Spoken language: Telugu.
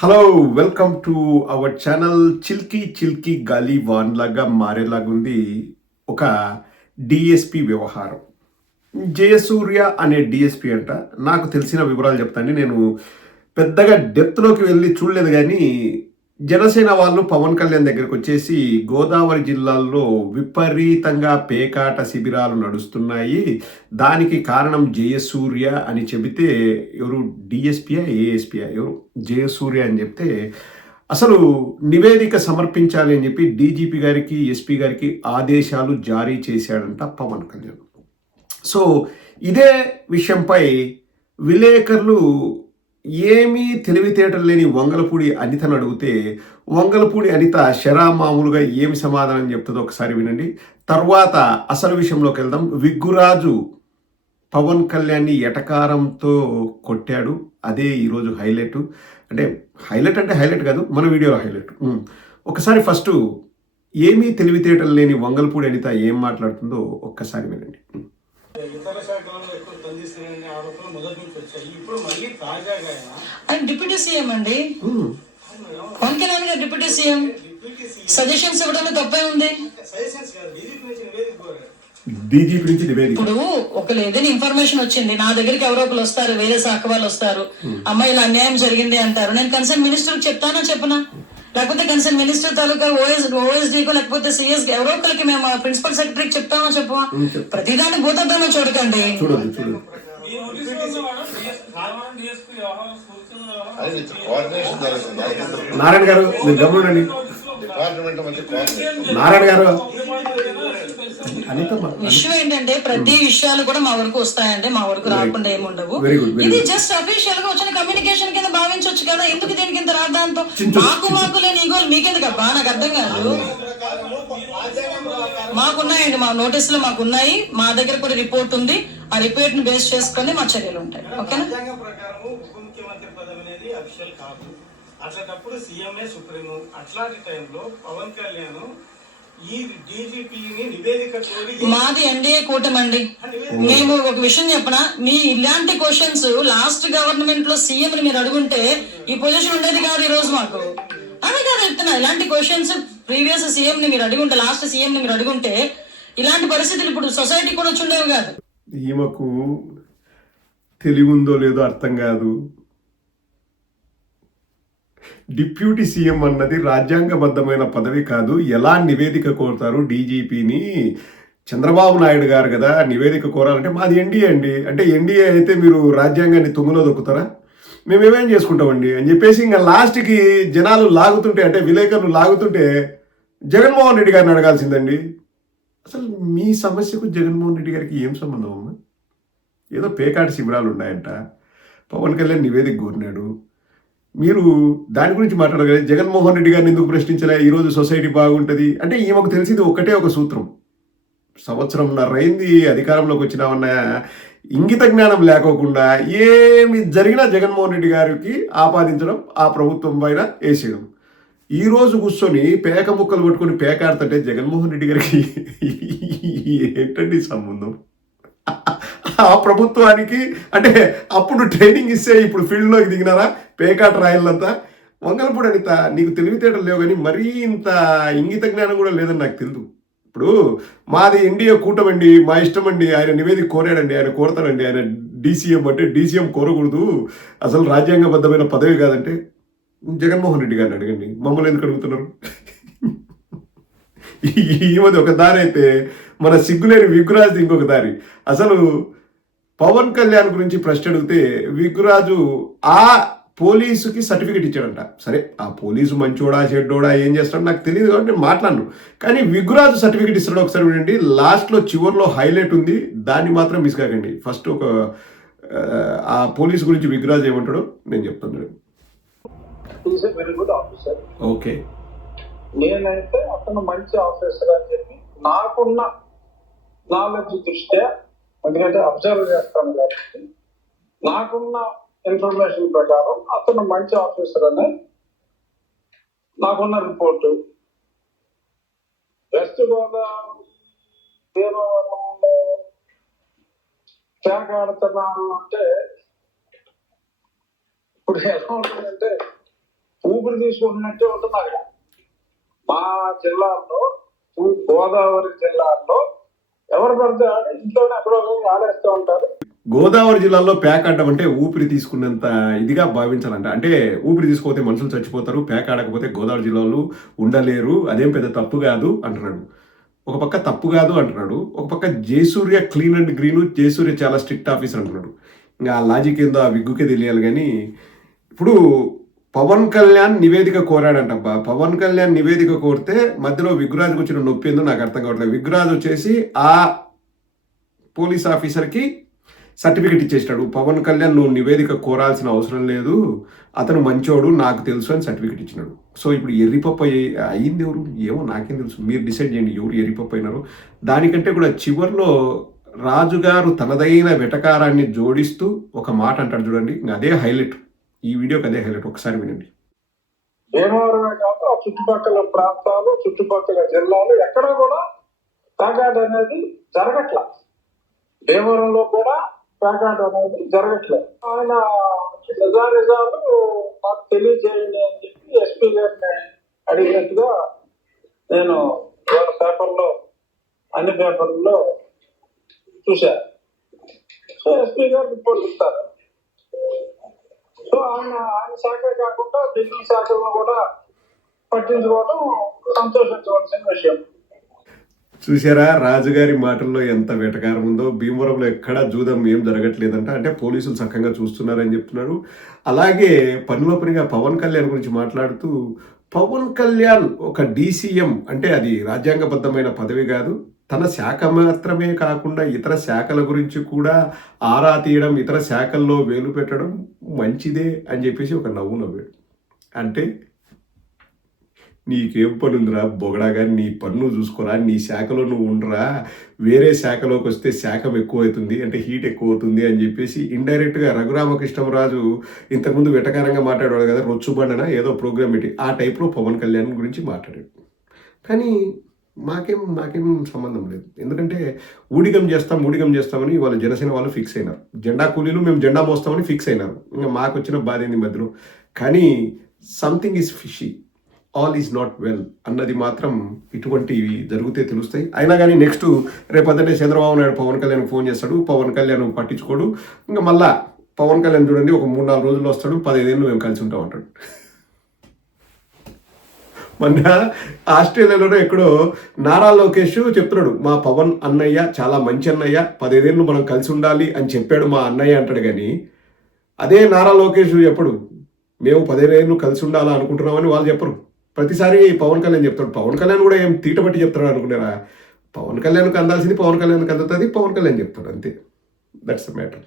Hello welcome to our channel Chilki Chilki గాలి వాన్ లాగా మారేలాగుంది ఒక డిఎస్పి వ్యవహారం. జయసూర్య అనే డిఎస్పి అంట నాకు తెలిసిన వివరాలు చెప్తాను. నేను పెద్దగా డెప్త్లోకి వెళ్ళి చూడలేదు కానీ జనసేన వాళ్ళు పవన్ కళ్యాణ్ దగ్గరకు వచ్చేసి గోదావరి జిల్లాల్లో విపరీతంగా పేకాట శిబిరాలు నడుస్తున్నాయి. దానికి కారణం జయసూర్య అని చెబితే ఎవరు? డిఎస్పియా ఏఎస్పియా? ఎవరు? జయసూర్య అని చెప్తే అసలు నివేదిక సమర్పించాలి అని చెప్పి డీజీపీ గారికి ఎస్పీ గారికి ఆదేశాలు జారీ చేశాడంట పవన్ కళ్యాణ్. సో ఇదే విషయంపై విలేకరులు ఏమీ తెలివితేటలు లేని వంగలపూడి అనితను అడిగితే వంగలపూడి అనిత శరా మామూలుగా ఏమి సమాధానం చెప్తుందో ఒకసారి వినండి. తర్వాత అసలు విషయంలోకి వెళ్దాం. విగ్గురాజు పవన్ కళ్యాణ్ని ఎటకారంతో కొట్టాడు. అదే ఈరోజు హైలైట్. అంటే హైలైట్ అంటే హైలైట్ కాదు మన వీడియోలో హైలైట్. ఒకసారి ఫస్ట్ ఏమీ తెలివితేటలు లేని వంగలపూడి అనిత ఏం మాట్లాడుతుందో ఒక్కసారి వినండి. ఇతర శాఖలలో ఎక్కువ స్పందిస్తున్నాయనే ఆరోపణలు మొదటి నుంచి వచ్చాయి. ఇప్పుడు మళ్ళీ తాజాగా ఆయన డిప్యూటీ సీఎం అండి. పవన్ కళ్యాణ్ గారు డిప్యూటీ సీఎం. సజెషన్స్ ఇవ్వడంలో తప్పే ఉంది. డీజీపీ నుంచి నివేదిక. ఇప్పుడు ఒకరు ఏదైనా ఇన్ఫర్మేషన్ వచ్చింది. నా దగ్గరికి ఎవరో ఒకరు వస్తారు వేరే శాఖ వాళ్ళు వస్తారు. అమ్మాయి ఇలా అన్యాయం జరిగింది అంటారు. నేను కన్సర్న్ మినిస్టర్ చెప్తానా చెప్పనా? లేకపోతే కన్సర్న్ మినిస్టర్ తాలూకా ఓఎస్ ఓఎస్డీకో లేకపోతే సిఎస్ ఎవరో ఒకరికి మేము ప్రిన్సిపల్ సెక్రటరీకి చెప్తామా చెప్పమా ప్రతిదాన్ని భూతద్దామా చూడకండి. నారాయణ గారు మీరు గమనండి నారాయణ గారు విషయం ఏంటంటే ప్రతి విషయాలు కూడా మా వరకు వస్తాయండి మా వరకు రాకుండా ఏముండవు. ఇది. జస్ట్ అఫీషియల్గా వచ్చిన కమ్యూనికేషన్ కింద భావించవచ్చు కదా. ఎందుకు దీనికి ఇంత రాద్దాంతో మాకు మాకు లేని ఈగోలు మీకెందుకు అబ్బా? నాకు అర్థం కాదు. మాకున్నాయండి మా నోటీసులు మాకు ఉన్నాయి మా దగ్గర కూడా రిపోర్ట్ ఉంది. ఆ రిపోర్ట్ని బేస్ చేసుకొని మా చర్యలు ఉంటాయి. ఓకేనా? అట్లాంటప్పుడు సీఎంఏ సుప్రీము అట్లాంటి టైంలో పవన్ కళ్యాణ్ ఈ డీజీపీని నివేదిక కోరి మాది ఎన్డీఏ కూటమి అండి మేము ఒక విషయం చెప్పనా? మీ ఇలాంటి క్వశ్చన్స్ లాస్ట్ గవర్నమెంట్లో సీఎం ని మీరు అడుగుంటే ఈ పొజిషన్ ఉండేది కాదు ఈ రోజు మాకు. అదే కాదు చెప్తున్నా ఇలాంటి క్వశ్చన్స్ ప్రీవియస్ సీఎం ని మీరు అడుగుంటే లాస్ట్ సీఎం ని మీరు అడుగుంటే ఇలాంటి పరిస్థితులు ఇప్పుడు సొసైటీ కూడా వచ్చి ఉండేవి కాదు. ఈమెకు తెలివి ఉందో లేదో అర్థం కాదు. డిప్యూటీ సీఎం అన్నది రాజ్యాంగబద్ధమైన పదవి కాదు. ఎలా నివేదిక కోరుతారు డీజీపీని? చంద్రబాబు నాయుడు గారు కదా నివేదిక కోరాలంటే మాది ఎన్డీఏ అండి. అంటే ఎన్డీఏ అయితే మీరు రాజ్యాంగాన్ని తుమ్ములో దొక్కుతారా? మేము ఏమేం చేసుకుంటామండి? అని చెప్పేసి ఇంకా లాస్ట్కి జనాలు లాగుతుంటే అంటే విలేకరులు లాగుతుంటే జగన్మోహన్ రెడ్డి గారిని అడగాల్సిందండి. అసలు మీ సమస్యకు జగన్మోహన్ రెడ్డి గారికి ఏం సంబంధం అమ్మా? ఏదో పేకాటి శిబిరాలు ఉన్నాయంట. పవన్ కళ్యాణ్ నివేదిక కోరినాడు. మీరు దాని గురించి మాట్లాడగలరు. జగన్మోహన్ రెడ్డి గారిని ఎందుకు ప్రశ్నించలే? ఈరోజు సొసైటీ బాగుంటుంది. అంటే ఈమెకు తెలిసింది ఒకటే ఒక సూత్రం. సంవత్సరంన్నరైంది అధికారంలోకి వచ్చినామన్న ఇంగిత జ్ఞానం లేకోకుండా ఏమి జరిగినా జగన్మోహన్ రెడ్డి గారికి ఆపాదించడం ఆ ప్రభుత్వం పైన వేసేయడం. ఈ రోజు కూర్చొని పేక ముక్కలు పట్టుకొని పేకాడుతుంటే జగన్మోహన్ రెడ్డి గారికి ఏంటండి సంబంధం? ఆ ప్రభుత్వానికి అంటే అప్పుడు ట్రైనింగ్ ఇస్తే ఇప్పుడు ఫీల్డ్లోకి దిగినారా? పేకాట రాయలంతా వంగలపూడి అనిత నీకు తెలివితేటలు లేవు కానీ మరీ ఇంత ఇంగిత జ్ఞానం కూడా లేదని నాకు తెలుసు ఇప్పుడు మాది ఇండియా కూటమండి మా ఇష్టం అండి ఆయన నివేదిక కోరాడండి ఆయన కోరతాడండి ఆయన డీసీఎం అంటే డీసీఎం కోరకూడదు. అసలు రాజ్యాంగబద్ధమైన పదవి కాదంటే జగన్మోహన్ రెడ్డి గారిని అడగండి. మమ్మల్ని ఎందుకు అడుగుతున్నారు? ఈమెది ఒక దారి అయితే మన సిగ్గులేని విగ్గురాజు ఇంకొక దారి. అసలు పవన్ కళ్యాణ్ గురించి ప్రశ్న అడిగితే విగ్గురాజు ఆ పోలీసుకి సర్టిఫికేట్ ఇచ్చాడంట. సరే ఆ పోలీసు మంచోడా చెడ్డోడా ఏం చేస్తాడో నాకు తెలియదు కాబట్టి నేను మాట్లాడను. కానీ విగ్గురాజు సర్టిఫికేట్ ఇస్తాడు ఒకసారి వినండి. లాస్ట్లో చివర్లో హైలైట్ ఉంది. దాన్ని మాత్రం మిస్ కాకండి. ఫస్ట్ ఒక ఆ, పోలీసు గురించి విగ్గురాజు ఏమంటాడో నేను చెప్తాను is a very good officer okay. నేనైతే అతను మంచి ఆఫీసర్ అని చెప్పి నాకున్న నాలెడ్జ్ దృష్ట్యా ఎందుకంటే అబ్జర్వ్ చేస్తాను కాబట్టి నాకున్న ఇన్ఫర్మేషన్ ప్రకారం అతను మంచి ఆఫీసర్ అని నాకున్న రిపోర్టు. వెస్ట్ గోదావరి దేవవరంలో ట్యాగ్ అంటే ఇప్పుడు ఎలా ఉంటుందంటే ఊపిరి తీసుకుంటున్నట్టే ఉంటుంది అక్కడ మా జిల్లాలో గోదావరి జిల్లాలో ఎవరు పడితే ఇంట్లోనే ఎక్కడో ఆడేస్తూ ఉంటారు. గోదావరి జిల్లాలో ప్యాక్ ఆడడం అంటే ఊపిరి తీసుకున్నంత ఇదిగా భావించాలంట. అంటే ఊపిరి తీసుకోతే మనుషులు చచ్చిపోతారు ప్యాక్ ఆడకపోతే గోదావరి జిల్లాలో ఉండలేరు అదేం పెద్ద తప్పు కాదు అంటున్నాడు. ఒక పక్క తప్పు కాదు అంటున్నాడు ఒక పక్క Jayasurya clean and green Jayasurya చాలా స్ట్రిక్ట్ ఆఫీసర్ అంటున్నాడు. ఇంకా ఆ లాజిక్ ఏందో ఆ విగ్గుకే తెలియాలి కానీ ఇప్పుడు పవన్ కళ్యాణ్ నివేదిక కోరాడంటబ్బా. పవన్ కళ్యాణ్ నివేదిక కోరితే మధ్యలో విగ్రాజ్కి వచ్చిన నొప్పి ఏందో నాకు అర్థం కావట్లేదు. విగ్రాజ్ వచ్చేసి ఆ పోలీస్ ఆఫీసర్కి సర్టిఫికెట్ ఇచ్చేసాడు పవన్ కళ్యాణ్ నువ్వు నివేదిక కోరాల్సిన అవసరం లేదు. అతను మంచోడు నాకు తెలుసు అని సర్టిఫికెట్ ఇచ్చినాడు. సో ఇప్పుడు ఎర్రిపప్ప అయ్యి- అయ్యింది ఎవరు? ఏమో నాకేం తెలుసు. మీరు డిసైడ్ చేయండి ఎవరు ఎర్రిపప్ప అయినారు. దానికంటే కూడా చివర్లో రాజుగారు తనదైన వెటకారాన్ని జోడిస్తూ ఒక మాట అంటాడు చూడండి. అదే హైలైట్. ఈ వీడియోకి అదే హైలైట్ ఒకసారి వినండి. భీమవరమే కాదు ఆ చుట్టుపక్కల ప్రాంతాలు చుట్టుపక్కల జిల్లాలు ఎక్కడ కూడా ప్యాకాట్ అనేది జరగట్ల. భీమవరంలో కూడా ప్యాకాట్ అనేది జరగట్లేదు ఆయన నిజానిజాలు మాకు తెలియజేయండి అని చెప్పి ఎస్పీ గారిని అడిగినట్టుగా నేను పేపర్లో అన్ని పేపర్లో చూశాను సో ఎస్పీ గారు రిపోర్ట్ ఇస్తారు. సో ఆయన ఆయన శాఖ కాకుండా ఢిల్లీ శాఖలను కూడా పట్టించుకోవడం సంతోషించవలసిన విషయం. చూసారా రాజుగారి మాటల్లో ఎంత వెటకారం ఉందో భీమవరంలో ఎక్కడా జూదం ఏం జరగట్లేదంట. అంటే పోలీసులు చక్కగా చూస్తున్నారని చెప్తున్నారు అలాగే పనిలో పనిగా పవన్ కళ్యాణ్ గురించి మాట్లాడుతూ పవన్ కళ్యాణ్ ఒక డీసీఎం అంటే అది రాజ్యాంగబద్ధమైన పదవి కాదు. తన శాఖ మాత్రమే కాకుండా ఇతర శాఖల గురించి కూడా ఆరా తీయడం ఇతర శాఖల్లో వేలు పెట్టడం మంచిదే అని చెప్పేసి ఒక నవ్వు నవ్వాడు అంటే నీకేం పని ఉందిరా బొగడా కానీ నీ పన్ను చూసుకోరా నీ శాఖలో నువ్వు ఉండరా వేరే శాఖలోకి వస్తే శాఖం ఎక్కువ అవుతుంది అంటే హీట్ ఎక్కువ అవుతుంది అని చెప్పేసి ఇండైరెక్ట్గా రఘురామకృష్ణరాజు ఇంతకుముందు వెటకారంగా మాట్లాడేవాడు కదా రొచ్చుబండన ఏదో ప్రోగ్రామ్ పెట్టి ఆ టైప్లో పవన్ కళ్యాణ్ గురించి మాట్లాడాడు. కానీ మాకేం మాకేం సంబంధం లేదు. ఎందుకంటే ఊడిగం చేస్తాం ఊడిగం చేస్తామని వాళ్ళ జనసేన వాళ్ళు ఫిక్స్ అయినారు. జెండా కూలీలు మేము జెండా మోస్తామని ఫిక్స్ అయినారు. ఇంకా మాకు వచ్చిన బాధ ఏంది మధ్యలో? కానీ something is fishy all is not well అన్నది మాత్రం ఇటువంటివి జరిగితే తెలుస్తాయి. అయినా కానీ నెక్స్ట్ రేపొద్దునే చంద్రబాబు నాయుడు పవన్ కళ్యాణ్ ఫోన్ చేస్తాడు. పవన్ కళ్యాణ్ పట్టించుకోడు. ఇంకా మళ్ళా పవన్ కళ్యాణ్ చూడండి ఒక మూడు నాలుగు రోజులు వస్తాడు. పదిహేను మేము కలిసి ఉంటాం అంటాడు. మొన్న ఆస్ట్రేలియాలోనే ఎక్కడో నారా లోకేష్ చెప్తున్నాడు మా పవన్ అన్నయ్య చాలా మంచి అన్నయ్య పదిహేను మనం కలిసి ఉండాలి అని చెప్పాడు మా అన్నయ్య అంటాడు కానీ అదే నారా లోకేష్ ఎప్పుడు మేము పదిహేను కలిసి ఉండాలా అనుకుంటున్నామని వాళ్ళు చెప్పరు. ప్రతిసారి పవన్ కళ్యాణ్ చెప్తాడు పవన్ కళ్యాణ్ కూడా ఏం తీటబట్టి చెప్తాడు అనుకున్నారా? పవన్ కళ్యాణ్కి అందాల్సింది పవన్ కళ్యాణ్కి అందుతుంది పవన్ కళ్యాణ్ చెప్తాడు అంతే. That's matter